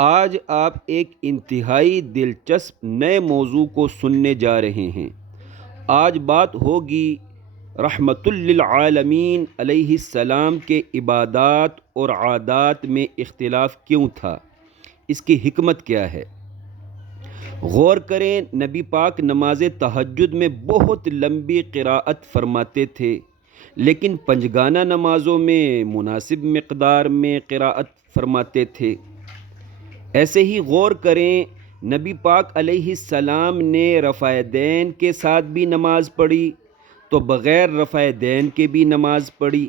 آج آپ ایک انتہائی دلچسپ نئے موضوع کو سننے جا رہے ہیں۔ آج بات ہوگی رحمت للعالمین علیہ السلام کے عبادات اور عادات میں اختلاف کیوں تھا، اس کی حکمت کیا ہے۔ غور کریں، نبی پاک نماز تہجد میں بہت لمبی قراءت فرماتے تھے، لیکن پنجگانہ نمازوں میں مناسب مقدار میں قراءت فرماتے تھے۔ ایسے ہی غور کریں، نبی پاک علیہ السلام نے رفع دین کے ساتھ بھی نماز پڑھی تو بغیر رفع دین کے بھی نماز پڑھی۔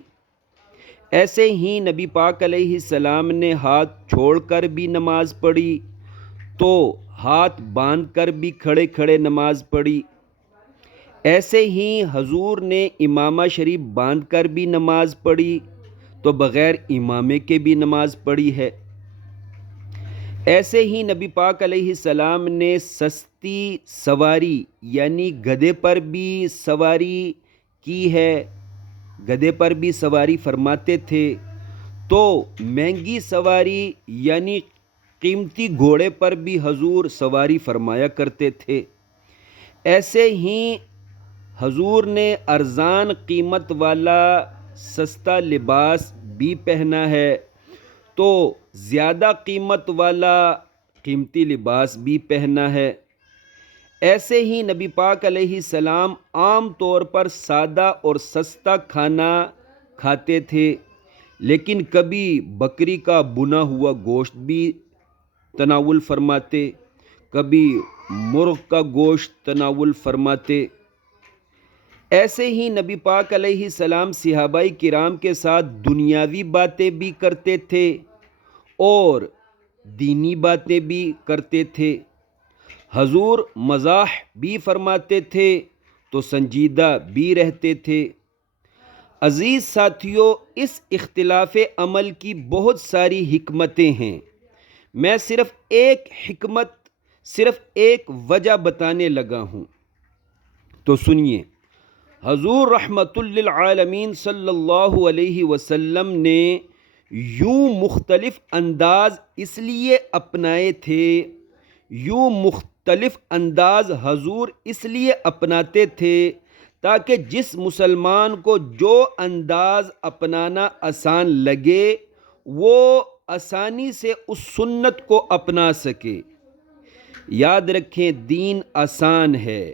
ایسے ہی نبی پاک علیہ السلام نے ہاتھ چھوڑ کر بھی نماز پڑھی تو ہاتھ باندھ کر بھی کھڑے کھڑے نماز پڑھی۔ ایسے ہی حضور نے امامہ شریف باندھ کر بھی نماز پڑھی تو بغیر امامے کے بھی نماز پڑھی ہے۔ ایسے ہی نبی پاک علیہ السلام نے سستی سواری یعنی گدھے پر بھی سواری کی ہے، گدھے پر بھی سواری فرماتے تھے، تو مہنگی سواری یعنی قیمتی گھوڑے پر بھی حضور سواری فرمایا کرتے تھے۔ ایسے ہی حضور نے ارزان قیمت والا سستا لباس بھی پہنا ہے تو زیادہ قیمت والا قیمتی لباس بھی پہنا ہے۔ ایسے ہی نبی پاک علیہ السلام عام طور پر سادہ اور سستا کھانا کھاتے تھے، لیکن کبھی بکری کا بنا ہوا گوشت بھی تناول فرماتے، کبھی مرغ کا گوشت تناول فرماتے۔ ایسے ہی نبی پاک علیہ السلام صحابہ کرام کے ساتھ دنیاوی باتیں بھی کرتے تھے اور دینی باتیں بھی کرتے تھے۔ حضور مزاح بھی فرماتے تھے تو سنجیدہ بھی رہتے تھے۔ عزیز ساتھیوں، اس اختلاف عمل کی بہت ساری حکمتیں ہیں۔ میں صرف ایک وجہ بتانے لگا ہوں، تو سنیے۔ حضور رحمت للعالمین صلی اللہ علیہ وسلم نے یوں مختلف انداز اس لیے اپنائے تھے، حضور اس لیے اپناتے تھے تاکہ جس مسلمان کو جو انداز اپنانا آسان لگے وہ آسانی سے اس سنت کو اپنا سکے۔ یاد رکھیں، دین آسان ہے،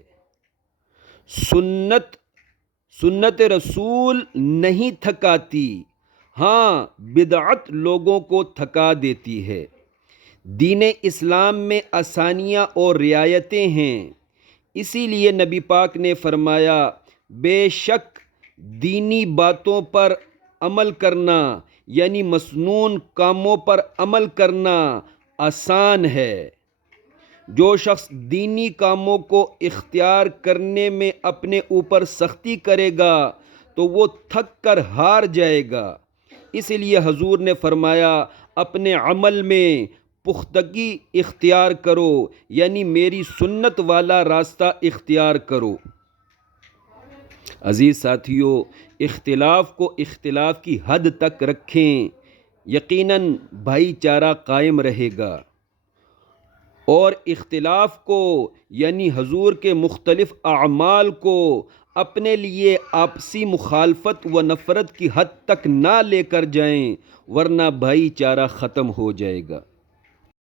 سنت رسول نہیں تھکاتی، ہاں بدعت لوگوں کو تھکا دیتی ہے۔ دین اسلام میں آسانیاں اور رعایتیں ہیں، اسی لیے نبی پاک نے فرمایا، بے شک دینی باتوں پر عمل کرنا یعنی مسنون کاموں پر عمل کرنا آسان ہے۔ جو شخص دینی کاموں کو اختیار کرنے میں اپنے اوپر سختی کرے گا تو وہ تھک کر ہار جائے گا۔ اس لیے حضور نے فرمایا، اپنے عمل میں پختگی اختیار کرو یعنی میری سنت والا راستہ اختیار کرو۔ عزیز ساتھیوں، اختلاف کو اختلاف کی حد تک رکھیں، یقیناً بھائی چارہ قائم رہے گا، اور اختلاف کو یعنی حضور کے مختلف اعمال کو اپنے لیے آپسی مخالفت و نفرت کی حد تک نہ لے کر جائیں، ورنہ بھائی چارہ ختم ہو جائے گا۔